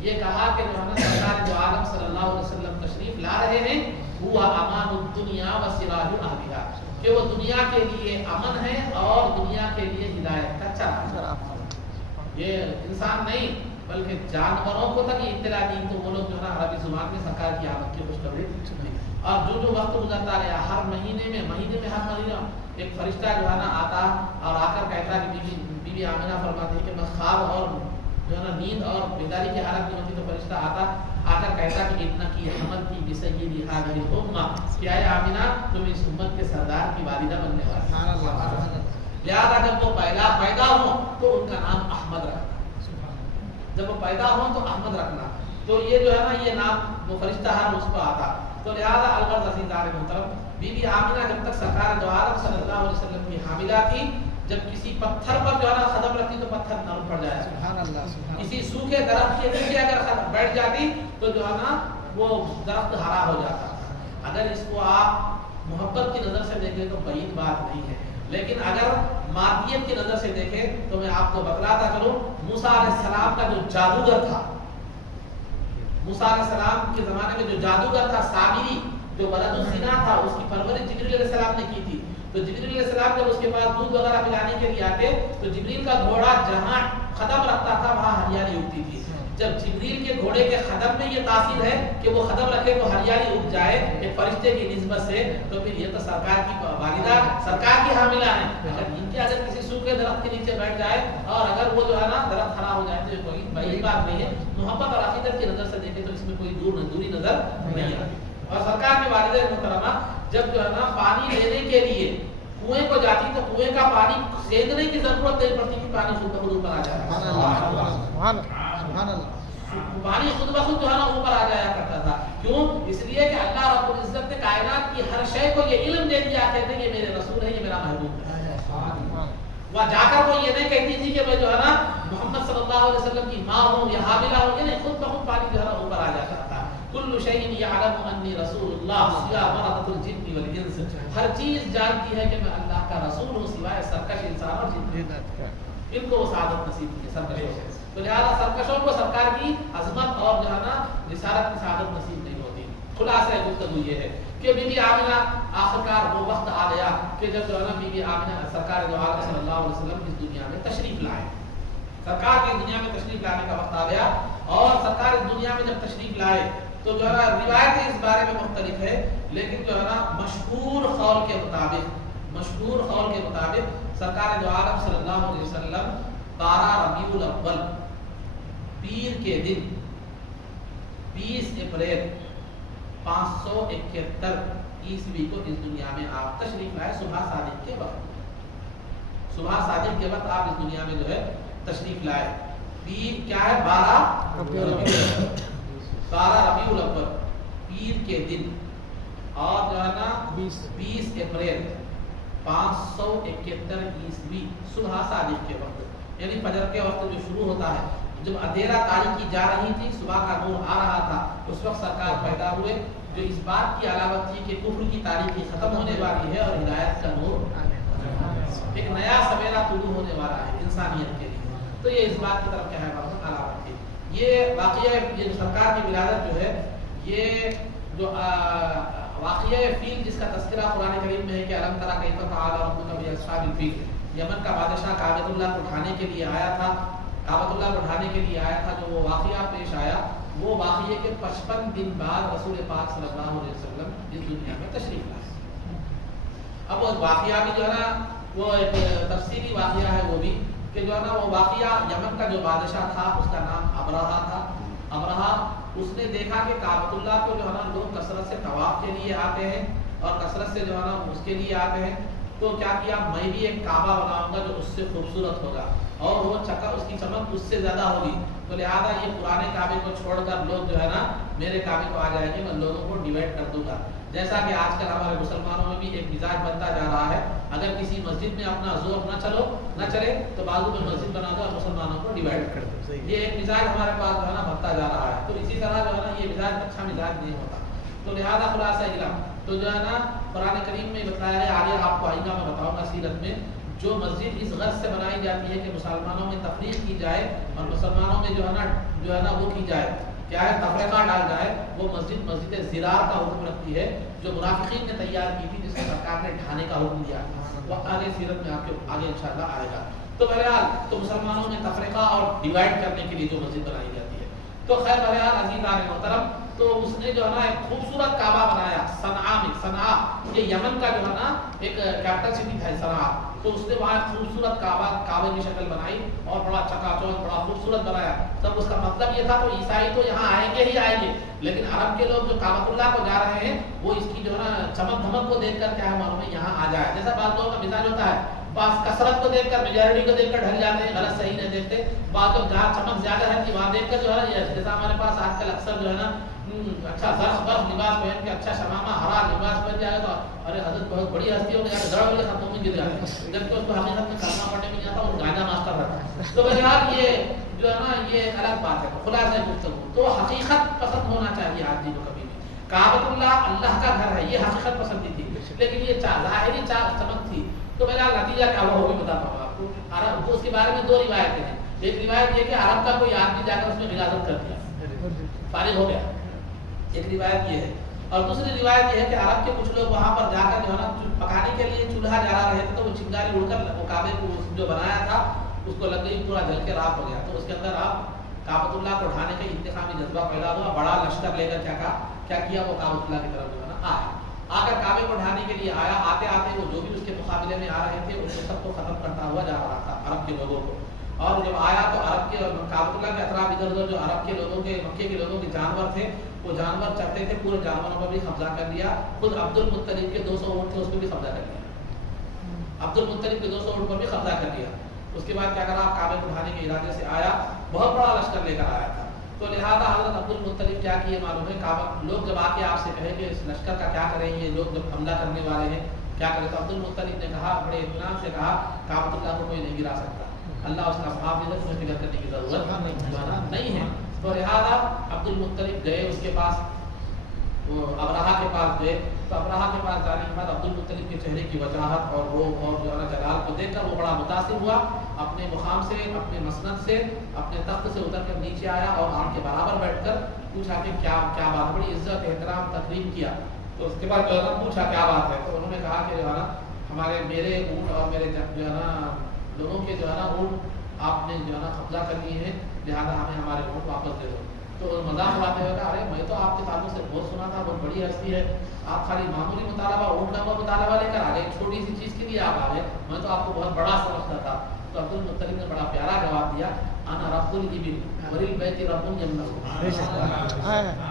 یہ کہا کہ جو ہے نا سرکار دو عالم صلی اللہ علیہ وسلم تشریف لا رہے ہیں، ہوا امان الدنیا و سراج اہلھا، کہ وہ دنیا کے لیے امن ہے اور دنیا کے لیے ہدایت کا چراغ۔ یہ انسان نہیں بلکہ جانوروں کو تک یہ اطلاع دی تو وہ لوگ جو ہے نا عربی زبان میں سرکار کی آمد کی خوشخبری دی۔ اور جو جو وقت گزرتا رہا، ہر مہینے میں ہر مہینہ ایک فرشتہ جو ہے نا آتا اور آ کر کہتا کہ بی بی آمنہ فرماتی کہ میں خواب اور جو ہے نا نیند اور بیداری کی حالت میں ہوتی تو فرشتہ آتا آ کر کہتا کہ اتنا کی حمل کی بسیدی هذه الامہ، کہ اے آمنہ تم اس امت کے سردار کی والدہ بننے والی، لہذا جب وہ پیدا ہوں تو ان کا نام احمد رکھنا، جب وہ پیدا ہوں تو احمد رکھنا۔ تو یہ جو ہے نا یہ نام وہ فرشتہ ہر اس کو آتا۔ تو لہذا الغرض عزیزان محترم، بی بی آمنہ جب تک سرکار دو عالم صلی اللہ علیہ وسلم کی حاملہ تھی، جب کسی پتھر پر جو ہے نا قدم رکھتی تو پتھر نرم پڑ جایا، سبحان اللہ، کسی سوکھے درخت کے نیچے اگر بیٹھ جاتی تو جو ہے نا وہ درخت ہرا ہو جاتا۔ اگر اس کو آپ محبت کی نظر سے دیکھیں تو بعید بات نہیں ہے، لیکن اگر مادیت کی نظر سے دیکھیں تو میں آپ کو بتلاتا چلوں، موسیٰ علیہ السلام کا جو جادوگر تھا، موسیٰ علیہ السلام کے زمانے میں جو جادوگر تھا سامری، جو ولد الزنا تھا، اس کی پرورش جبریل علیہ السلام نے کی تھی۔ تو جبریل علیہ السلام جب اس کے پاس دودھ وغیرہ پلانے کے لیے آتے تو جبریل کا گھوڑا جہاں قدم رکھتا تھا وہاں ہریالی اگتی تھی۔ جب جبریل کے گھوڑے کے قدم میں یہ تاثیر ہے کہ وہ قدم رکھے تو ہریالی اگ جائے ایک فرشتے کی نسبت سے، تو پھر یہ تو سرکار کی والدہ، سرکار کی حاملہ ہیں۔ اگر کسی سوکھے درخت کے نیچے بیٹھ جائے اور اگر وہ جو ہے نا درخت ہرا ہو جائے تو یہ کوئی بڑی بات نہیں ہے۔ محبت اور عقیدت کی نظر سے دیکھیں تو اس میں کوئی دوری نظر نہیں آتی۔ اور سرکار کی والدہ محترمہ جب جو ہے نا پانی لینے کے لیے کنویں کو جاتی تو کنویں کا پانی سینکنے کی ضرورت نہیں پڑتی کہ پانی خود بخود اوپر آ جائے، پانی خود بخود جو ہے نا اوپر آ جایا کرتا تھا۔ کیوں؟ اس لیے کہ اللہ رب العزت نے کائنات کی ہر شے کو یہ علم دے دیا کہتے ہیں یہ میرے رسول ہے، یہ میرا محبوب ہے۔ وہاں جا کر وہ یہ نہیں کہتی تھی کہ میں جو ہے نا محمد صلی اللہ علیہ وسلم کی ماں ہوں یا حاملہ ہوں، یہ نہیں، خود بخود پانی جو ہے نا اوپر آ جاتا تھا۔ کل شیء یعلم انی رسول اللہ سوا مرضۃ الجن والانس، ہر چیز جانتی ہے کہ میں اللہ کا رسول ہوں سوائے سرکش انسان اور جن، ان کو وہ سعادت نصیب ہوئی ہے سرکشوں سے۔ تو لہٰذا سرکشوں کو سرکار کی عظمت اور جو ہے نا رسالت کی سعادت نصیب نہیں ہوتی۔ خلاصہ گفتگو یہ ہے کہ بی بی آمنہ آخرکار وہ وقت آ گیا کہ جب جو ہے نا بی بی آمنہ سرکار دو عالم صلی اللہ علیہ وسلم اس دنیا میں تشریف لائے، سرکار کی دنیا میں تشریف لانے کا وقت آ گیا۔ اور سرکار اس دنیا میں جب تشریف لائے تو جو ہے نا روایتیں اس بارے میں مختلف ہے، لیکن جو ہے نا مشہور قول کے مطابق سرکار دو عالم صلی اللہ علیہ وسلم 12 ربیع الاول پیر کے دن 20 اپریل 571 عیسوی کو اس دنیا میں آپ تشریف لائے، صبح صادق کے وقت آپ اس دنیا میں جو ہے تشریف لائے۔ پیر کیا ہے؟ 12 ربیع الاول پیر کے دن، اور جو ہے نا 20 اپریل 571 عیسوی صبح صادق کے وقت، یعنی فجر کے وقت جو شروع ہوتا ہے، جب اندھیرا تاریکی جا رہی تھی، صبح کا نور آ رہا تھا، اس وقت سرکار پیدا ہوئے، جو اس بات کی علامت تھی کہ کفر کی تاریکی ختم ہونے والی ہے اور ہدایت کا نور، ایک نیا سویرا طلوع ہونے والا ہے انسانیت کے لیے۔ تو یہ اس بات کی طرف کیا ہے علامت تھی۔ یہ واقعہ، یہ سرکار کی ولادت جو ہے، یہ جو واقعہ فیل جس کا تذکرہ قرآن کریم میں ہے کہ الم تری کیف فعل ربک باصحاب الفیل، یمن کا بادشاہ کعبۃ اللہ کو اٹھانے کے لیے آیا تھا، جو وہ واقعہ پیش آیا، وہ واقعے کے 55 دن بعد رسول پاک صلی اللہ علیہ وسلم اس دنیا میں تشریف لائے۔ اب وہ واقعہ بھی جو ہے نا وہ ایک تفصیلی واقعہ ہے، وہ بھی کہ جو ہے نا وہ واقعہ یمن کا جو بادشاہ تھا اس کا نام ابرہا تھا۔ ابرہا اس نے دیکھا کہ کعبۃ اللہ کو جو ہے نا لوگ کثرت سے طواف کے لیے آتے ہیں اور کثرت سے جو ہے نا اس کے لیے آتے ہیں، تو کیا کیا میں بھی ایک کعبہ بناؤں گا جو اس سے خوبصورت ہوگا اور وہ اس کی چمک اس سے زیادہ ہوگی، تو لہٰذا یہ پرانے کعبے کو چھوڑ کر لوگ جو ہے نا میرے کعبے کو آ جائیں گے، میں لوگوں کو ڈیوائڈ کر دوں گا۔ جیسا کہ آج کل ہمارے مسلمانوں میں بھی ایک مزاج بنتا جا رہا ہے، اگر کسی مسجد میں اپنا زور نہ چلے تو بازو میں مسجد بنا دو اور مسلمانوں کو ڈیوائڈ کر دو، یہ ایک مزاج ہمارے پاس جو ہے نا بنتا جا رہا ہے۔ تو اسی طرح جو ہے نا یہ مزاج اچھا مزاج نہیں ہوتا، تو لہٰذا خلاصہ علم تو جو ہے نا قرآن کریم میں بتایا ہے، آگے آپ کو آئندہ میں بتاؤں گا سیرت میں، جو مسجد اس غرض سے بنائی جاتی ہے کہ مسلمانوں میں تفریق کی جائے اور مسلمانوں میں جو ہے نا وہ کی جائے، کیا ہے، تفرقہ ڈال جائے، وہ مسجد زرار کا حکم رکھتی ہے جو منافقین نے تیار کی تھی، جس کو سرکار نے ڈھانے کا حکم دیا. وہ آگے سیرت میں آپ کے آگے انشاءاللہ آئے گا. تو بہرحال تو مسلمانوں میں تفرقہ اور ڈیوائڈ کرنے کے لیے جو مسجد بنائی جاتی ہے. تو خیر بہرحال عزیزان محترم، تو اس نے جو ہے نا ایک خوبصورت کعبہ بنایا صنعاء، یہ یمن کا جو ہے نا ایک کیپٹل سٹی تھا صنعاء. تو اس نے وہاں خوبصورت کعبے کی شکل بنائی اور بڑا چکا چوند بڑا خوبصورت بنایا. تب اس کا مطلب یہ تھا تو عیسائی تو یہاں آئیں گے ہی آئیں گے، لیکن عرب کے لوگ جو کعبۃ اللہ کو جا رہے ہیں وہ اس کی جو ہے نا چمک دھمک کو دیکھ کر کیا ہے معلوم ہے یہاں آ جائے. جیسا بعض لوگوں کا مزاج ہوتا ہے، بعض کثرت کو دیکھ کر میجورٹی کو دیکھ کر ڈھل جاتے ہیں، غلط صحیح نہیں دیکھتے. بعض لوگ جہاں چمک زیادہ ہے کہ وہاں دیکھ کر جو ہے نا، جیسا ہمارے پاس آج کل اکثر جو ہے نا اچھا زرخ برف لباس پہن کے اچھا شمامہ ہرا لباس پہن جائے تو ارے حضرت بہت بڑی ہستی ہو گئی، دڑ کے خاتوں میں گر جاتے ہیں، جبکہ اس کو حقیقت میں کلمہ پڑھنے میں نہیں آتا، وہ گانا ماسٹر رہتا ہے. تو بہرحال یہ جو ہے نا یہ الگ بات ہے. خلاصہ گفتگو تو حقیقت پسند ہونا چاہیے آدمی کو کبھی بھی. کعبۃ اللہ اللہ کا گھر ہے، یہ حقیقت پسندی تھی، لیکن یہ ظاہری چمک تھی. تو بہرحال نتیجہ کیا ہوا وہ بھی بتاتا ہوں آپ کو. عرب اس کے بارے میں دو روایتیں ہیں. ایک روایت یہ کہ عرب کا کوئی آدمی جا کر اس میں غلاظت کر دیا، فارغ ہو گیا، ایک روایت یہ ہے. اور دوسری روایت یہ ہے کہ عرب کے کچھ لوگ وہاں پر جا کر جو ہے نا پکانے کے لیے چولہا جلا رہے تھے، تو وہ چنگاری اڑ کر وہ کعبے کو جو بنایا تھا اس کو لگ گئی، پورا جل کے راکھ ہو گیا. تو اس کے اندر آپ کعبۃ اللہ کو ڈھانے کا انتخابی جذبہ پیدا ہوا، بڑا لشکر لے کر کیا کیا وہ کعبۃ اللہ کی طرف جو ہے نا آ کر کعبے کو ڈھانے کے لیے آیا. آتے آتے وہ جو بھی اس کے مقابلے میں آ رہے تھے ان کو سب کو ختم کرتا ہوا جا رہا تھا عرب کے لوگوں کو. اور جب آیا تو عرب کے کعبۃ اللہ کے اطراف ادھر ادھر جو عرب کے لوگوں کے مکے کے لوگوں کے جانور تھے وہ جانور چرتے تھے، پورے جانوروں پر بھی قبضہ کر لیا. خود عبد المطلب کے 200 اونٹ تھے اس پہ بھی قبضہ کر لیا، عبد المطلب کے 200 اونٹ پر بھی قبضہ کر لیا. اس کے بعد کیا کرا، کعبے کو ڈھانے کے ارادے سے آیا، بہت بڑا لشکر لے کر آیا تھا. تو لہٰذا حضرت عبد المطلب کیا کیے معلوم ہے، کعبہ لوگ جب آ کے آپ سے کہے کہ اس لشکر کا کیا کریں، یہ لوگ جب حملہ کرنے والے ہیں کیا کریں، تو عبد المطلب نے کہا، بڑے اطمینان سے کہا، کعبۃ اللہ کو کوئی نہیں گرا سکتا، اللہ اس کا محافظ ہے، اس میں فکر کرنے کی ضرورت نہیں ہے. تو لہٰذا عبد المطلب گئے اس کے پاس، وہ ابرہا کے پاس گئے. تو ابرہا کے پاس جانے کے بعد عبد المطلب کے چہرے کی وجاہت اور روب اور جو ہے نا جلال کو دیکھ کر وہ بڑا متاثر ہوا. اپنے مقام سے، اپنے مسند سے، اپنے تخت سے اتر کر نیچے آیا اور آن کے برابر بیٹھ کر پوچھا کہ کیا بات، بڑی عزت احترام تقریم کیا. تو اس کے بعد جو ہے نا پوچھا کیا بات ہے. تو انہوں نے کہا کہ جو ہے نا میرے اونٹ اور میرے جو ہے نا لوگوں کے جو ہے نا اونٹ آپ نے جو ہے نا قبضہ کر لیے ہیں، لہٰذا ہمیں ہمارے اونٹ واپس دے دو. تو مذاق اڑاتے ہوئے کہا، ارے میں تو آپ کے تعلق سے بہت سنا تھا، بہت بڑی ہستی ہے، آپ خالی معمولی مطالبہ اونٹ کا مطالبہ لے کر آ گئے، چھوٹی سی چیز کے لیے آپ آ گئے، میں تو آپ کو بہت بڑا سمجھتا تھا. تو عبد المطلب نے بڑا پیارا جواب دیا، انا رب الابل وللبیت رب یمنعہ،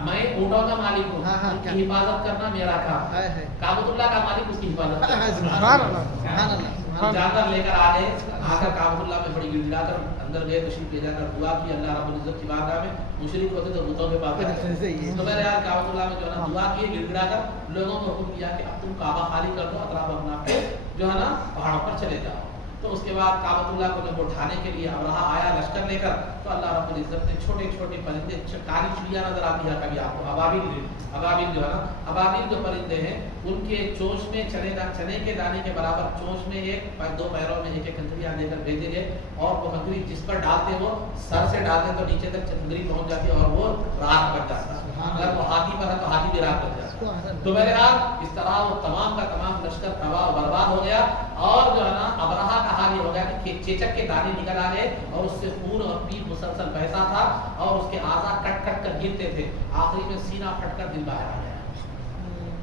میں اونٹوں کا مالک ہوں، ان کی حفاظت کرنا میرا کام، کعبۃ اللہ کا مالک اس کی حفاظت کرنا. سبحان اللہ. ہم جا کر لے کر آ گئے، آ کر کعبۃ اللہ میں بڑی گڑ گڑا کر اندر گئے، تشریف لے جا کر دعا کی اللہ رب العزت کی بارگاہ میں. مشرک ہوتے تو بتوں کے پاس جاتے. تو میں نے یار کعبۃ اللہ میں جو ہے نا دعا کی، گڑ گڑا کر لوگوں کو حکم دیا کہ اب تم کعبہ خالی کر دو، اطراف اپنا پہ جو ہے نا پہاڑوں پر چلے جاؤ. تو اس کے بعد کعبۃ اللہ کو جب اٹھانے کے لیے ابرہا آیا لشکر لے کر، تو اللہ رب العزت نے چھوٹے چھوٹے پرندے، کالی چڑیا نظر آتی ہے کبھی آپ کو، ابابیل جو ہے نا، ابابیل جو پرندے ہیں ان کے چونچ میں چنے کے دانے کے برابر چونچ میں دو پیروں میں ایک کنکریاں دے کر بھیجے گئے، اور وہ کنکری جس پر ڈالتے وہ سر سے ڈالتے تو نیچے تک کنکری پہنچ جاتی اور وہ راکھ بن جاتا. اگر وہ ہاتھی پر ہے تو ہاتھی بھی راکھ بن جاتا. تو بہرحال اس طرح وہ تمام کا تمام لشکر تباہ و برباد ہو گیا. اور جو ہے نا ابرہا کا حال یہ ہو گیا کہ چیچک کے دانے نکل آ گئے اور اس سے خون اور پیپ مسلسل بہتا تھا اور اس کے اعضاء کٹ کٹ کر گرتے تھے. آخری میں سینہ پھٹ کر دل باہر آ گیا.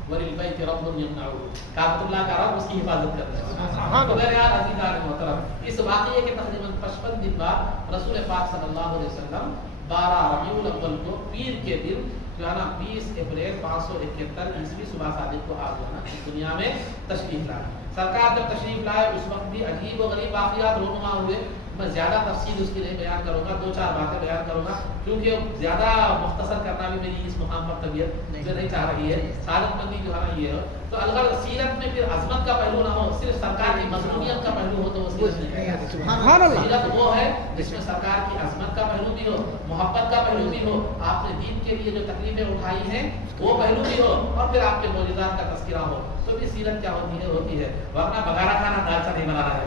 وَلِلْبَيْتِ رَبٌّ يَمْنَعُهُ، کعبۃ اللہ کا رب اس کی حفاظت کرتا ہے. تو بہرحال عزیزان محترم، اس واقعے کے تقریباً 55 دن بعد رسول پاک صلی اللہ علیہ وسلم 12 ربیع الاول کو پیر کے دن جو ہے نا 20 اپریل 571 عیسوی صبح صادق کو آپ جو ہے نا اس دنیا میں تشریف لائے. سرکار جب تشریف لائے اس وقت بھی عجیب و غریب واقعات رونما ہوئے. میں زیادہ تفصیل اس کی نہیں بیان کروں گا، 2-4 باتیں بیان کروں گا کیونکہ زیادہ مختصر کرنا بھی میری اس مقام پر طبیعت نہیں چاہ رہی ہے. سعادت مندی جو ہے نا یہ تو اگر سیرت میں پھر عظمت کا پہلو نہ ہو، صرف سرکار کی مظلومیت کا پہلو ہو تو وہ سیرت نہیں ہے۔ سیرت وہ ہے جس میں سرکار کی عظمت کا پہلو بھی ہو، محبت کا پہلو بھی ہو، آپ نے دین کے لیے جو تکلیفیں اٹھائی ہیں وہ پہلو بھی ہو، اور پھر آپ کے معجزات کا تذکرہ ہو، تو بھی سیرت کیا ہوتی ہے ورنہ بگارا کھانا دال چا نہیں بنانا ہے۔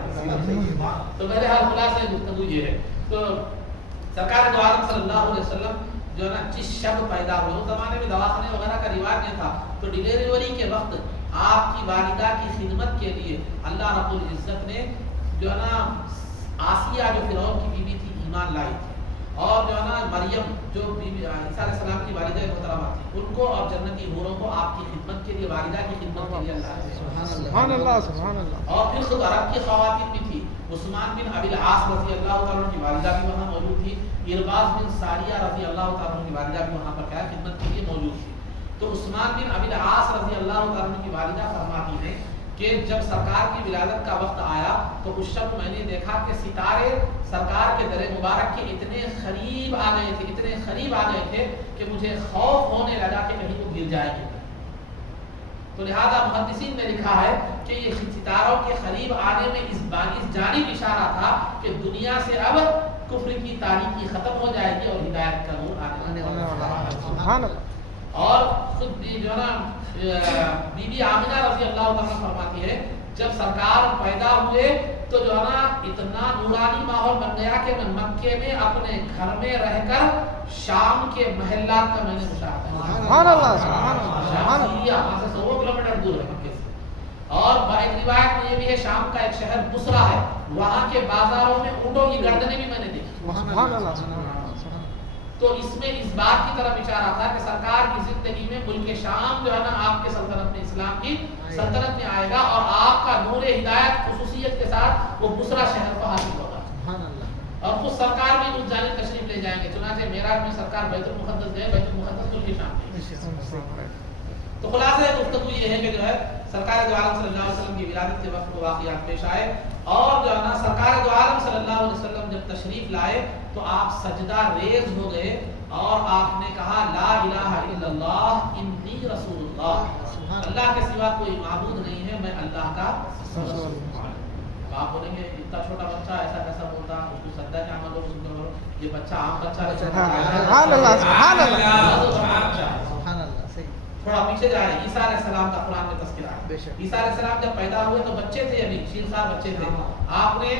تو میرے حال خلاصہ گفتگو یہ ہے، تو سرکار دو عالم صلی اللہ علیہ وسلم جو ہے نا جس شب پیدا ہوئے، اس زمانے میں دواخانے وغیرہ کا رواج نہیں تھا، تو ڈلیوری کے وقت آپ کی والدہ کی خدمت کے لیے اللہ رب العزت نے جو ہے نا آسیہ جو فرعون کی بیوی تھی ایمان لائی تھی، اور جو ہے نا مریم جو عیسیٰ علیہ السلام کی والدہ محترمہ تھی، ان کو اور جنتی حوروں کو آپ کی خدمت کے لیے، والدہ کی خدمت کے لیے اللہ نے، سبحان اللہ سبحان اللہ۔ اور پھر خود عرب کی خواتین بھی تھی، عثمان بن ابی العاص رضی اللہ تعالیٰ کی والدہ بھی وہاں موجود تھی، ارباز بن ساریہ رضی اللہ تعالیٰ کی والدہ بھی وہاں پر کیا خدمت کے لیے موجود تھی۔ تو عثمان بن ابی العاص رضی اللہ تعالیٰ کی والدہ فرماتی ہیں کہ جب سرکار کی ولادت کا وقت آیا تو اس شب میں نے دیکھا کہ ستارے سرکار کے در مبارک کے اتنے قریب آ گئے تھے، اتنے قریب آ گئے تھے کہ مجھے خوف ہونے لگا کہ کہیں وہ گر جائے گی۔ تو لہذا محدثین نے لکھا ہے کہ یہ ستاروں کے قریب آنے میں اس جانب اشارہ تھا کہ دنیا سے اب کفر کی تاریکی ختم ہو جائے گی اور ہدایت کا نور آنے والا ہے۔ اور خود جو ہے نا بی بی آمنہ رضی اللہ عنہ فرماتی ہے جب سرکار پیدا ہوئے تو جو ہے نا اتنا نورانی ماحول بن گیا کہ میں مکے میں اپنے گھر میں رہ کر شام کے محلات کا میں نے مشاہدہ کیا۔ سبحان اللہ سبحان اللہ سبحان اللہ۔ سیریا وہاں سے 100 کلومیٹر دور ہے مکے سے، اور ایک روایت میں یہ بھی ہے شام کا ایک شہر بصرہ ہے، وہاں کے بازاروں میں اونٹوں کی گردنیں بھی میں نے دیکھی۔ سبحان اللہ سبحان اللہ۔ تو اس میں اس بات کی طرف اشارہ تھا کہ سرکار کی زندگی میں ملک شام جو ہے نا آپ کے سلطنت میں، اسلام کی سلطنت میں آئے گا، اور آپ کا نور ہدایت خصوصیت کے ساتھ وہ بصرہ شہر کو حاصل ہوگا، اور خود سرکار بھی اس جانب تشریف لے جائیں گے۔ چنانچہ معراج میں سرکار بیت المقدس گئے، بیت المقدس ملک شام میں۔ تو خلاصہ گفتگو یہ ہے کہ جو ہے سرکار دو عالم صلی اللہ علیہ وسلم کی ولادت کے وقت کو واقعات پیش آئے، اور جو ہے نا سرکار دو عالم صلی اللہ علیہ وسلم جب تشریف لائے تو آپ سجدہ ریز ہو گئے، اور آپ نے کہا لا الہ الا اللہ انی رسول اللہ، اللہ کے سوا کوئی معبود نہیں ہے، میں اللہ کا رسول ہوں۔ آپ بولیں گے اتنا چھوٹا بچہ ایسا کیسا بولتا، اس کو سجدہ کیا مانو، اس کو بولو یہ بچہ عام بچہ ہے، سبحان اللہ سبحان اللہ سبحان اللہ۔ تھوڑا پیچھے جائے، عیسیٰ علیہ السلام کا قرآن میں تذکرہ ہے۔ عیسیٰ علیہ السلام جب پیدا ہوئے تو بچے تھے، ابھی شیرخوار بچے تھے، آپ نے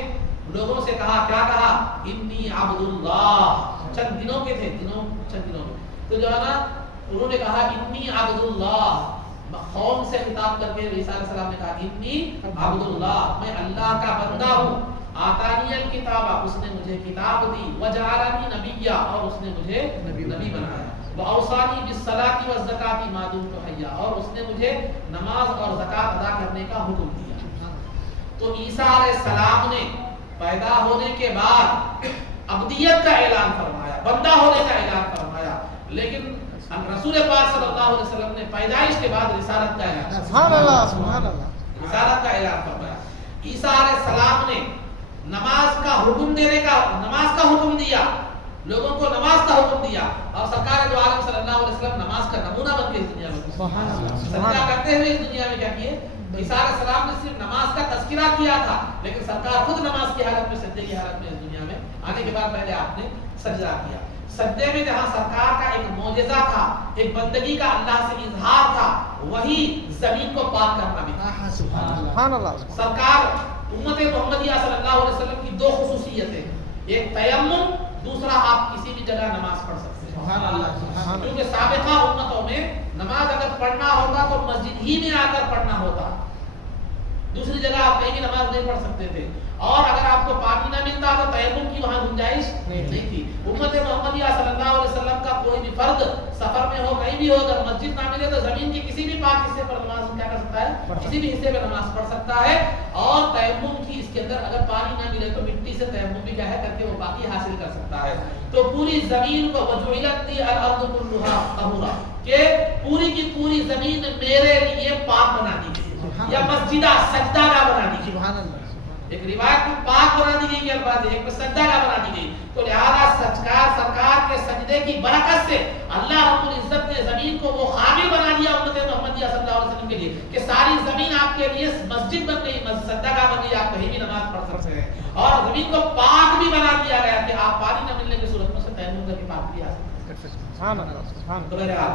لوگوں سے کہا، کیا کہا؟ انی عبد اللہ، چند دنوں کے تھے، چند دنوں کے، تو جو ہے نا انہوں نے کہا انی عبد اللہ، قوم سے خطاب کر کے عیسیٰ علیہ السلام نے کہا انی عبد اللہ، میں اللہ کا بندہ ہوں، آتانی الکتاب، اس نے مجھے کتاب دی، وجعلنی نبیا، اور اس نے مجھے نبی بنایا، وأوصانی بالصلاۃ والزکاۃ ما دمت حیا، اور اس نے مجھے نماز اور زکات ادا کرنے کا حکم دیا۔ تو عیسیٰ علیہ السلام نے پیدا ہونے کے بعد عبدیت کا اعلان فرمایا، بندہ ہونے کا اعلان فرمایا، لیکن رسول پاک صلی اللہ علیہ وسلم نے پیدائش کے بعد رسالت کا اعلان، سبحان اللہ سبحان اللہ، رسالت کا اعلان فرمایا۔ عیسیٰ علیہ السلام نے نماز کا حکم دینے کا، نماز کا حکم دیا، لوگوں کو نماز کا حکم دیا، اور سرکار دو عالم صلی اللہ علیہ وسلم نماز کا نمونہ بن کے اس دنیا میں سجدہ کرتے ہوئے اس دنیا میں کیا کیے؟ عیسیٰ علیہ السلام نے صرف نماز کا تذکرہ کیا تھا، لیکن سرکار خود نماز کی حالت میں، سجدے کی حالت میں اس دنیا میں آنے کے بعد پہلے آپ نے سجدہ کیا۔ سجدے میں جہاں سرکار کا ایک معجزہ تھا، ایک بندگی کا اللہ سے اظہار تھا، وہی زمین کو پاک کرنا بھی تھا۔ سبحان اللہ۔ سرکار امت محمدیہ صلی اللہ علیہ وسلم کی دو خصوصیتیں، ایک تیمم، دوسرا آپ کسی بھی جگہ نماز پڑھ سکتے ہیں، سبحان اللہ، کیونکہ سابقہ امتوں میں نماز اگر پڑھنا ہوتا تو مسجد ہی میں آ کر پڑھنا ہوتا، دوسری جگہ آپ کہیں بھی نماز نہیں پڑھ سکتے تھے، اور اگر آپ کو پانی نہ ملتا تو تیمم کی وہاں گنجائش نہیں تھی۔ امت محمدیہ صلی اللہ علیہ وسلم کا کوئی بھی فرد سفر میں ہو، کہیں بھی ہو، اگر مسجد نہ ملے تو زمین کے کسی بھی پاک حصے پر نماز کیا کر سکتا ہے، کسی بھی حصے پہ نماز پڑھ سکتا ہے، اور تیمم کی اس کے اندر اگر پانی نہ ملے تو مٹی سے تیمم بھی کیا ہے کر کے وہ باقی حاصل کر سکتا ہے۔ تو پوری زمین کو وجعلت لی الارض کلھا طہورا، کہ پوری کی پوری زمین میرے لیے پاک بنا دی گئی، یا مسجدہ سجدہ گاہ بنا دی گئی۔ ایک روایت میں پاک بنا دی گئی کے الفاظ، ایک میں سجدہ گاہ بنا دی گئی۔ تو لہذا سرکار کے سجدے کی برکت سے اللہ رب العزت نے زمین کو وہ قابل بنا دیا امت محمدیہ صلی اللہ علیہ وسلم کے لیے کہ ساری زمین آپ کے لیے مسجد بن گئی، صدقہ بن گئی، آپ کہیں بھی نماز پڑھ سکتے ہیں، اور زمین کو پاک بھی بنا دیا گیا کہ آپ پانی نہ ملنے کی صورت میں سے تیمم کر کے پاک بھی حاصل کر سکتے ہیں۔ تو بہرحال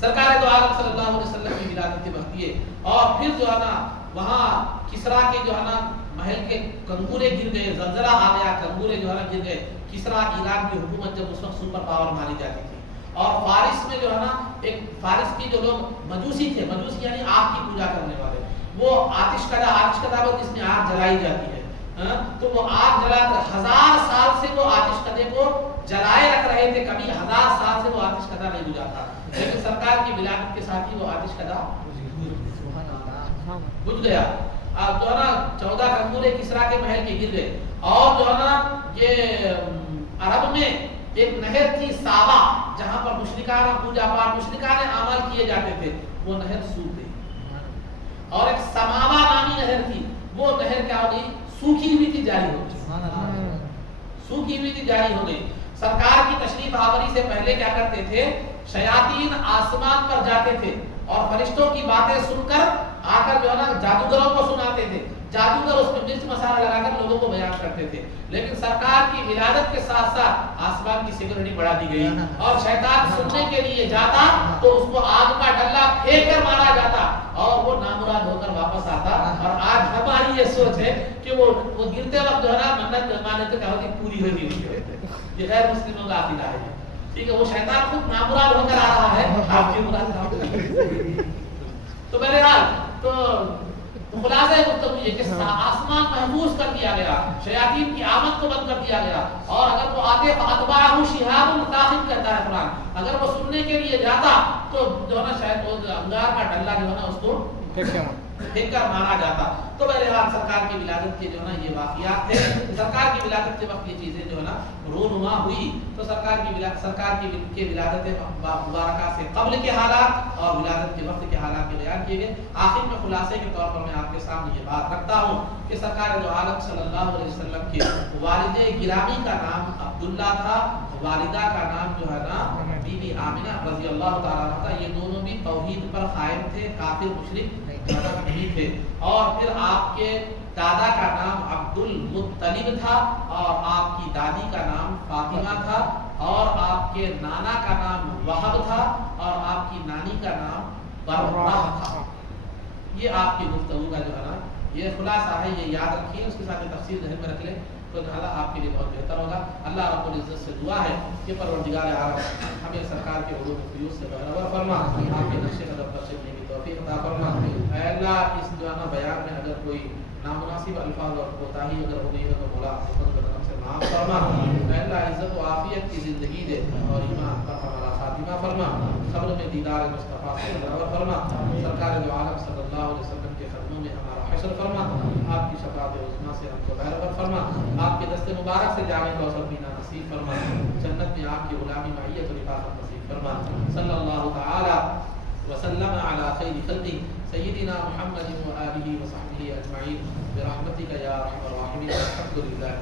سرکار دو عالم صلی اللہ علیہ وسلم کی ولادت کے وقت یہ، اور پھر جو ہے نا وہاں کسرا کے جو ہے نا محل کے کنگورے گر گئے، زلزلہ آ گیا، کنگورے جو ہے نا گر گئے۔ کسرا ایران کی حکومت جب اس وقت سپر پاور مانی جاتی تھی، اور فارس میں جو ہے نا ایک فارس کی جو لوگ مجوسی تھے، مجوسی یعنی آگ کی پوجا کرنے والے، وہ آتش کدا جس میں آگ جلائی جاتی ہے، تو وہ آگ جلا کر 1000 سال سے وہ آتش کدے کو جلائے رکھ رہے تھے، کبھی 1000 سال سے وہ آتش کدا نہیں بجھا تھا، لیکن سرکار کی ولادت کے ساتھ ہی وہ آتش کدا بجھ گیا۔ جو ہے نا 14 کنگورے کسرا کے محل کے گر گئے، اور جو ہے نا یہ عرب میں ایک نہر تھی ساوا، جہاں پر مشرکانہ پوجا پاٹ، مشرکانہ اعمال کیے جاتے تھے، وہ نہر سوکھ گئی۔ اور ایک سماوا نامی نہر تھی، وہ نہر کیا ہو گئی؟ سوکھی ہوئی تھی، جاری ہو گئی، سوکھی ہوئی تھی، جاری ہو گئی۔ سرکار کی تشریف آوری سے پہلے کیا کرتے تھے؟ شیاطین آسمان پر جاتے تھے اور فرشتوں کی باتیں سن کر آ کر جو ہے نا جادوگروں کو سناتے تھے، جادوگر اس میں مرچ مسالہ لگا کر لوگوں کو بیان کرتے تھے، لیکن سرکار کی ولادت کے ساتھ ساتھ آسمان کی سیکورٹی بڑھا دی گئی، اور شیطان سننے کے لیے جاتا تو اس کو آگ کا ڈلہ پھینک کر مارا جاتا اور وہ نامراد ہو کر واپس آتا۔ اور آج ہماری یہ سوچ ہے کہ وہ گرتے وقت جو ہے نا منت مانے تو کہا کہ پوری ہوئی ہوئی ہے، یہ غیر مسلموں کا عقیدہ ہے، ٹھیک ہے، وہ شیطان خود نامراد ہو کر آ رہا ہے، آپ کی مراد۔ تو بہرحال تو خلاصہ گفتگو یہ کہ آسمان محفوظ کر دیا گیا، شیاطین کی آمد کو بند کر دیا گیا، اور اگر وہ آتے فاتبعہ شہاب ثاقب کہتا ہے قرآن، اگر وہ سننے کے لیے جاتا تو جو ہے نا شاید وہ انگار کا ڈلہ جو ہے نا اس کو پھینک کر مارا جاتا۔ تو بہرحال سرکار کی ولادت کے جو ہے نا یہ واقعات تھے، سرکار کی ولادت کے وقت یہ چیزیں جو ہے نا رونما ہوئی۔ تو سرکار کی ولادت مبارکہ سے قبل کے حالات اور ولادت کے وقت کے حالات کے بیان کیے گئے۔ آخر میں خلاصے کے طور پر میں آپ کے سامنے یہ بات رکھتا ہوں کہ سرکار دو عالم صلی اللہ علیہ وسلم کے والد گرامی کا نام عبداللہ تھا، والدہ کا نام جو ہے نا بی بی آمنہ رضی اللہ تعالیٰ عنہ تھا۔ یہ دونوں بھی توحید پر قائم تھے، کافر مشرک نہیں تھے۔ اور پھر آپ کے دادا کا نام عبد المطلب تھا، اور آپ کی دادی کا نام فاطمہ تھا، اور آپ کے نانا کا نام وہب تھا، اور آپ کی نانی کا نام برہ تھا۔ یہ آپ کی گفتگو کا جو ہے نا یہ خلاصہ ہے، یہ یاد رکھیے، اس کے ساتھ تفصیل ذہن میں رکھ لیں تو زیادہ آپ کے لیے بہت بہتر ہوگا۔ اللہ رب العزت سے دعا ہے کہ پروردگار عالم ہمیں سرکار کے علوم و فیوز سے بہرور فرما، آپ کے نقش قدم پر چلنے کی توفیق عطا فرما۔ اے اللہ اس جو ہے نا بیان میں اگر کوئی نامناسب الفاظ اور کوتاہی اگر ہو گئی ہے تو مولا خود بدنم سے معاف فرما۔ اے اللہ عزت و عافیت کی زندگی دے اور ایمان پر ہمارا خاتمہ فرما، قبر میں دیدار مصطفیٰ سے بہرور فرما، سرکار دو عالم صلی اللہ علیہ وسلم کے قدموں میں ہمارا حشر فرما، آپ کی شفاعت عظمیٰ سے ہم کو بہرور فرما، آپ کے دست مبارک سے جامع کوثر پینا نصیب فرما، جنت میں آپ کی غلامی معیت و رفاقت نصیب فرما۔ صلی اللہ تعالی وسلم علی خیر خلقہ سیدنا محمد و آلہ و صحبہ اجمعین برحمتک یا ارحم الراحمین۔ الحمد للہ۔